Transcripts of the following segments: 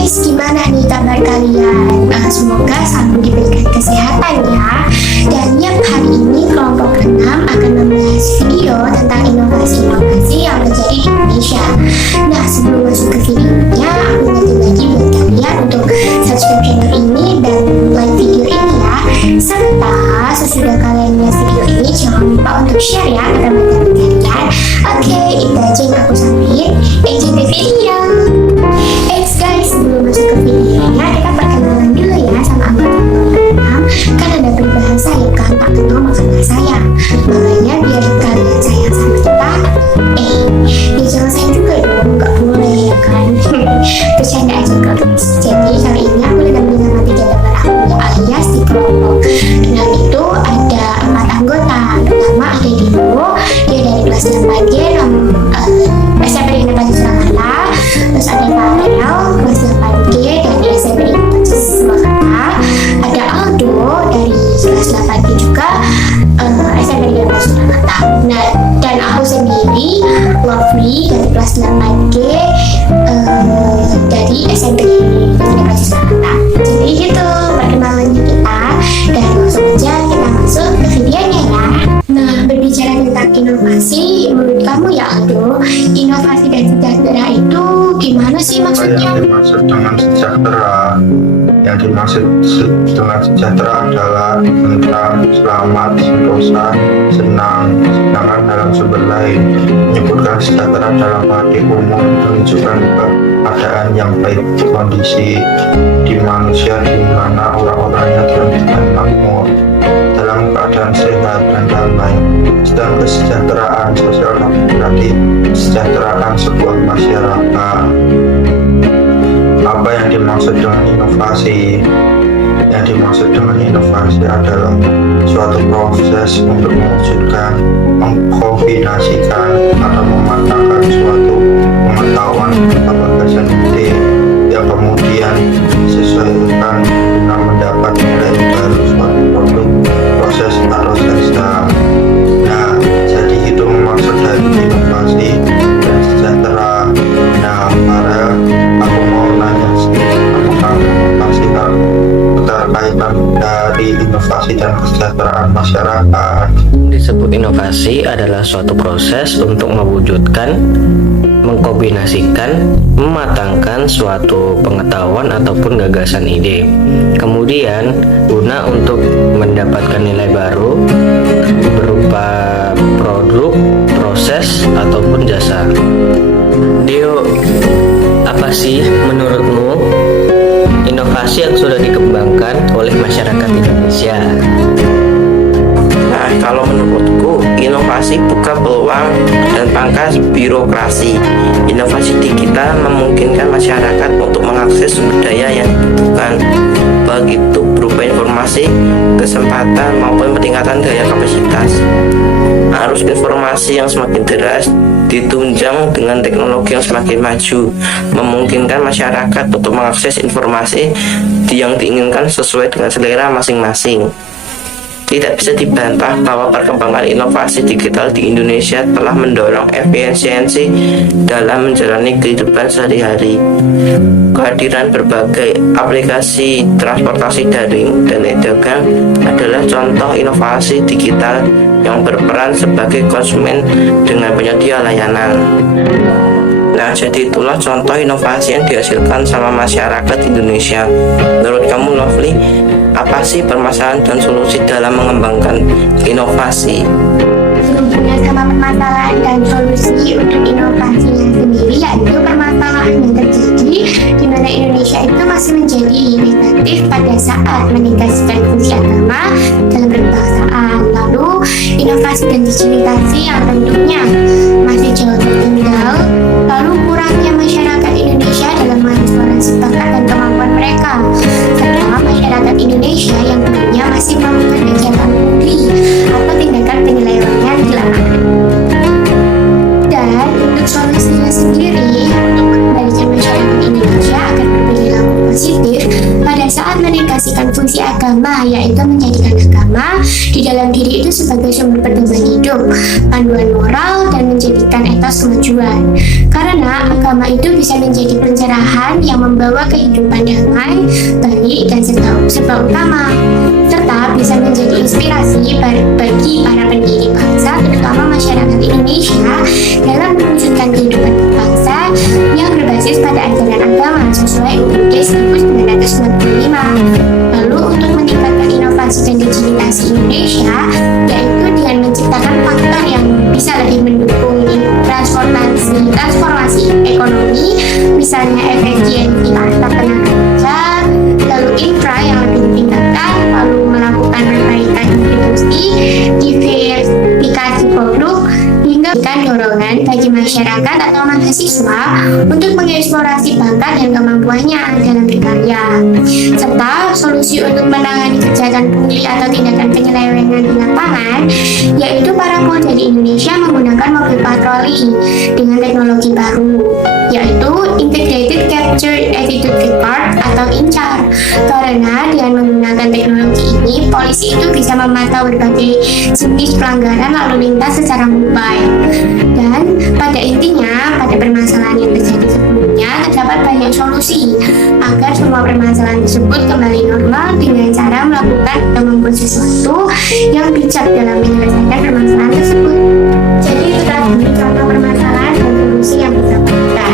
guys, gimana nih kabar kalian? Semoga selalu diberikan kesehatan ya. Dan hari ini kelompok 6 akan membahas video tentang inovasi-inovasi yang terjadi di Indonesia. Nah, sebelum masuk ke videonya, aku ingetin lagi buat kalian untuk subscribe channel ini dan like video ini ya. Serta sesudah kalian lihat video ini, jangan lupa untuk share ya ke teman-teman kalian. Oke, itu aja yang aku sampaikan. Enjoy the video. Guys, sebelum masuk ke videonya, kita perkenalan dulu ya sama anggota kelompok 6. Kan ada peribahasa yang kan tak kenal maka tak sayang. Makanya biar kalian sayang sama kita, ya jangan sayang juga dong, nggak boleh ya kan. Bercanda aja kok guys. Jadi kali ini aku ditemani sama 3 teman aku alias di kelompok 6 itu ada 4 anggota. Pertama ada Dino, dia dari kelas 8G SMP Negeri Pancasila Surakarta. Terus ada Farel kelas 8G dari SMP Negeri Pancasila Surakarta. Ada Aldo dari kelas 8G juga SMP Negeri Pancasila Surakarta. Nah, dan aku sendiri Lovely dari kelas 8G dari SMP Negeri Pancasila Surakarta. Jadi gitu perkenalannya kita, dan langsung aja kita masuk ke videonya ya. Nah, berbicara tentang inovasi, menurut kamu ya Aldo, inovasi dan sejahtera itu gimana sih maksudnya? Yang dimaksud dengan sejahtera adalah tentang selamat, sentosa, senang. Sedangkan dalam sumber lain menyebutkan sejahtera dalam arti umum menunjukkan keadaan yang baik, kondisi di manusia di mana orang-orangnya dalam keadaan makmur, dalam keadaan sehat dan damai. Sedang kesejahteraan sosial berarti kesejahteraan sebuah masyarakat. Apa yang dimaksud dengan inovasi? Yang dimaksud dengan inovasi adalah suatu proses untuk mewujudkan, mengkombinasikan atau mematangkan suatu pengetahuan atau gagasan ide yang kemudian disesuaikan guna mendapat nilai baru suatu produk, proses atau jasa. Nah, jadi itu maksud dari inovasi dan sejahtera. Nah, Farel, aku mau nanya sedikit, apakah pasti keterkaitan dari inovasi dan kesejahteraan masyarakat? Disebut inovasi adalah suatu proses untuk mewujudkan, mengkombinasikan, mematangkan suatu pengetahuan ataupun gagasan ide, kemudian guna untuk mendapatkan nilai baru berupa produk, proses, ataupun jasa. Dio, apa sih menurutmu inovasi yang sudah dikembangkan oleh masyarakat Indonesia? Nah, kalau menurutku, inovasi buka peluang dan pangkas birokrasi. Inovasi digital memungkinkan masyarakat untuk mengakses sumber daya yang dibutuhkan, baik itu berupa informasi, kesempatan, maupun peningkatan daya kapasitas. Arus informasi yang semakin deras ditunjang dengan teknologi yang semakin maju, memungkinkan masyarakat untuk mengakses informasi yang diinginkan sesuai dengan selera masing-masing. Tidak bisa dibantah bahwa perkembangan inovasi digital di Indonesia telah mendorong efisiensi dalam menjalani kehidupan sehari-hari. Kehadiran berbagai aplikasi transportasi daring dan e-dagang adalah contoh inovasi digital yang berperan sebagai konsumen dengan penyedia layanan. Nah, jadi itulah contoh inovasi yang dihasilkan sama masyarakat Indonesia. Menurut kamu, Lovely, apa sih permasalahan dan solusi dalam mengembangkan inovasi? Berhubungan sama permasalahan dan solusi untuk inovasinya sendiri, yaitu permasalahan yang terjadi di mana Indonesia itu masih menjadi negatif pada saat menegasikan fungsi agama dalam berbahasaan. Lalu inovasi dan digitalisasi yang tentunya masih jauh tertinggal. Lalu kurangnya masyarakat Indonesia dalam mengeksplorasi bakat dan kemampuan mereka, serta masyarakat Indonesia yang dulunya masih melakukan kegiatan pungli atau tindakan penyelewengan di lapangan. Dan untuk solusinya sendiri, untuk mengembalikan masyarakat Indonesia agar berperilaku positif pada saat menegasikan mengoperasikan fungsi agama, yaitu menjadikan agama di dalam diri itu sebagai sumber pedoman hidup, panduan moral, dan menjadikan etos kemajuan. Karena agama itu bisa menjadi pencerahan yang membawa kehidupan damai, baik, dan serba utama, serta bisa menjadi inspirasi bagi para pendiri bangsa, terutama masyarakat Indonesia, dalam mewujudkan kehidupan bangsa yang berbasis pada ajaran agama sesuai UUD 1945. Lalu untuk meningkatkan inovasi dan digitalisasi Indonesia, yaitu dengan menciptakan fakta yang bisa lebih mendukung transformasi ekonomi, misalnya efisiensi fakta tenaga kerja, lalu infra yang lebih ditingkatkan, lalu melakukan perbaikan industri, diversifikasi produk, hingga memberikan dorongan bagi masyarakat atau mahasiswa untuk mengeksplorasi bakat dan kemampuannya dalam berkarya, serta solusi untuk menangani kejahatan pungli atau tindakan penyelewengan di lapangan, yaitu para pemuda di Indonesia menggunakan mobil patroli dengan teknologi baru, yaitu Integrated Capture Attitude Report atau INCAR. Karena dengan menggunakan teknologi ini, polisi itu bisa memantau berbagai jenis pelanggaran lalu lintas secara mobile. Dan pada intinya, pada permasalahan yang terjadi sebelumnya, terdapat banyak solusi agar semua permasalahan tersebut kembali normal dengan cara melakukan atau membuat sesuatu yang bijak dalam menyelesaikan permasalahan tersebut. Jadi itu tadi contoh permasalahan dan solusi yang bisa kita.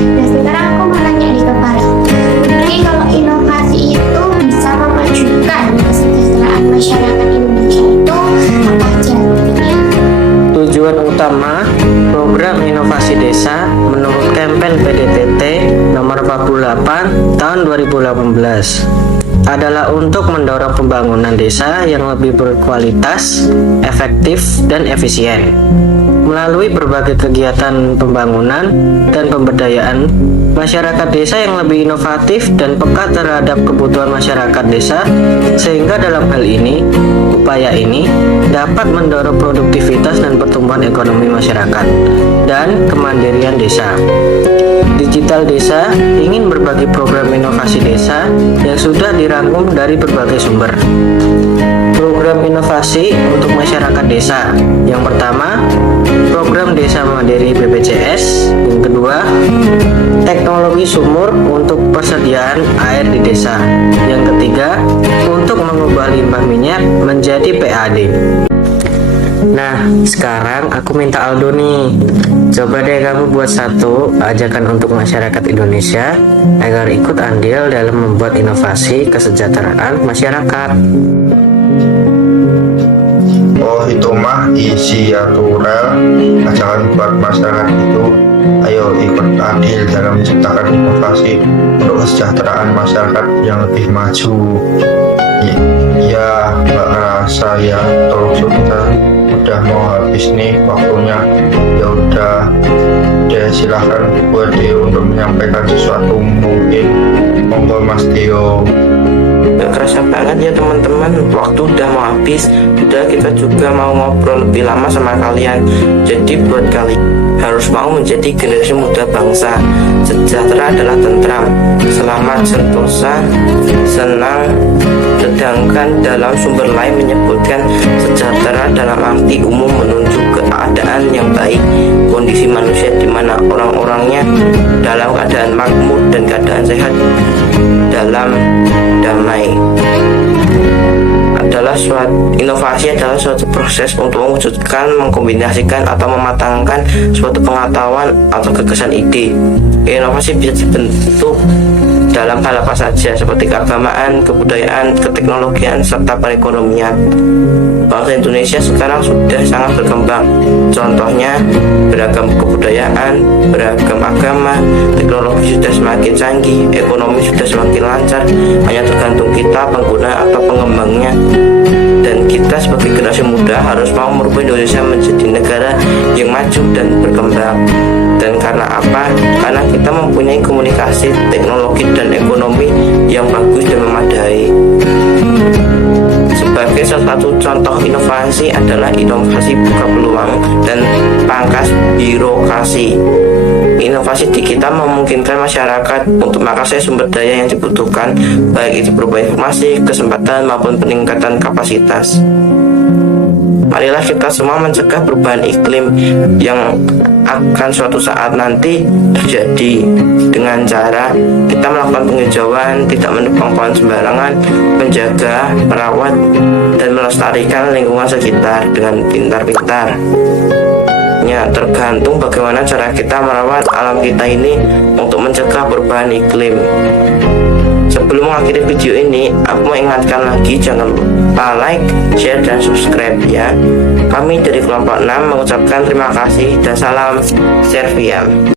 Nah, sekarang aku mau nanya nih ke Farid. Jadi kalau inovasi itu bisa memajukan kesejahteraan masyarakat Indonesia itu apa aja intinya? Tujuan utama program inovasi desa menurut Kempen PDTT nomor 48 tahun 2018 adalah untuk mendorong pembangunan desa yang lebih berkualitas, efektif, dan efisien. Melalui berbagai kegiatan pembangunan dan pemberdayaan, masyarakat desa yang lebih inovatif dan peka terhadap kebutuhan masyarakat desa, sehingga dalam hal ini, upaya ini dapat mendorong produktivitas dan pertumbuhan ekonomi masyarakat dan kemandirian desa. Digital Desa ingin berbagi program inovasi desa yang sudah dirangkum dari berbagai sumber. Program inovasi untuk masyarakat desa. Yang pertama, program Desa Mandiri BPJS. Yang kedua, teknologi sumur untuk persediaan air di desa. Yang ketiga, untuk mengubah limbah minyak menjadi PAD. Nah, sekarang aku minta Aldo nih, coba deh kamu buat satu ajakan untuk masyarakat Indonesia agar ikut andil dalam membuat inovasi kesejahteraan masyarakat. Oh, itu mah isi aturan ajakan buat masyarakat itu. Ayo ikut andil dalam menciptakan inovasi untuk kesejahteraan masyarakat yang lebih maju. Ya, nggak ngerasa ya, tolong sudah mau habis nih waktunya. Ya udah deh, silahkan buat Dio untuk menyampaikan sesuatu mungkin. Monggo Mas Dio. Gak kerasa banget ya teman-teman, waktu udah mau habis. Udah, kita juga mau ngobrol lebih lama sama kalian. Jadi buat kalian harus mau menjadi generasi muda bangsa. Sejahtera adalah tentram, selamat, sentosa, senang. Sedangkan dalam sumber lain menyebutkan sejahtera dalam arti umum menunjuk keadaan yang baik, kondisi manusia di mana orang-orangnya dalam keadaan makmur dan keadaan sehat dalam damai. Inovasi adalah suatu proses untuk mewujudkan, mengkombinasikan atau mematangkan suatu pengetahuan atau gagasan ide. Inovasi bisa dibentuk dalam hal apa saja, seperti keagamaan, kebudayaan, keteknologian, serta perekonomian. Bangsa Indonesia sekarang sudah sangat berkembang. Contohnya, beragam kebudayaan, beragam agama, teknologi sudah semakin canggih, ekonomi sudah semakin lancar. Hanya tergantung kita, pengguna atau pengembangnya. Dan kita sebagai generasi muda harus mau merubah Indonesia menjadi negara yang maju dan berkembang. Dan karena apa? Karena kita mempunyai komunikasi, teknologi, dan ekonomi yang bagus dan memadai. Sebagai salah satu contoh inovasi adalah inovasi buka peluang dan pangkas birokrasi. Inovasi digital memungkinkan masyarakat untuk mengakses sumber daya yang dibutuhkan, baik itu berupa informasi, kesempatan, maupun peningkatan kapasitas. Marilah kita semua mencegah perubahan iklim yang akan suatu saat nanti terjadi dengan cara kita melakukan penghijauan, tidak menebang pohon sembarangan, menjaga, merawat, dan melestarikan lingkungan sekitar dengan pintar-pintar. Ya, tergantung bagaimana cara kita merawat alam kita ini untuk mencegah perubahan iklim. Sebelum mengakhiri video ini, aku mau ingatkan lagi, jangan lupa like, share, dan subscribe ya. Kami dari kelompok 6 mengucapkan terima kasih dan salam Serviam.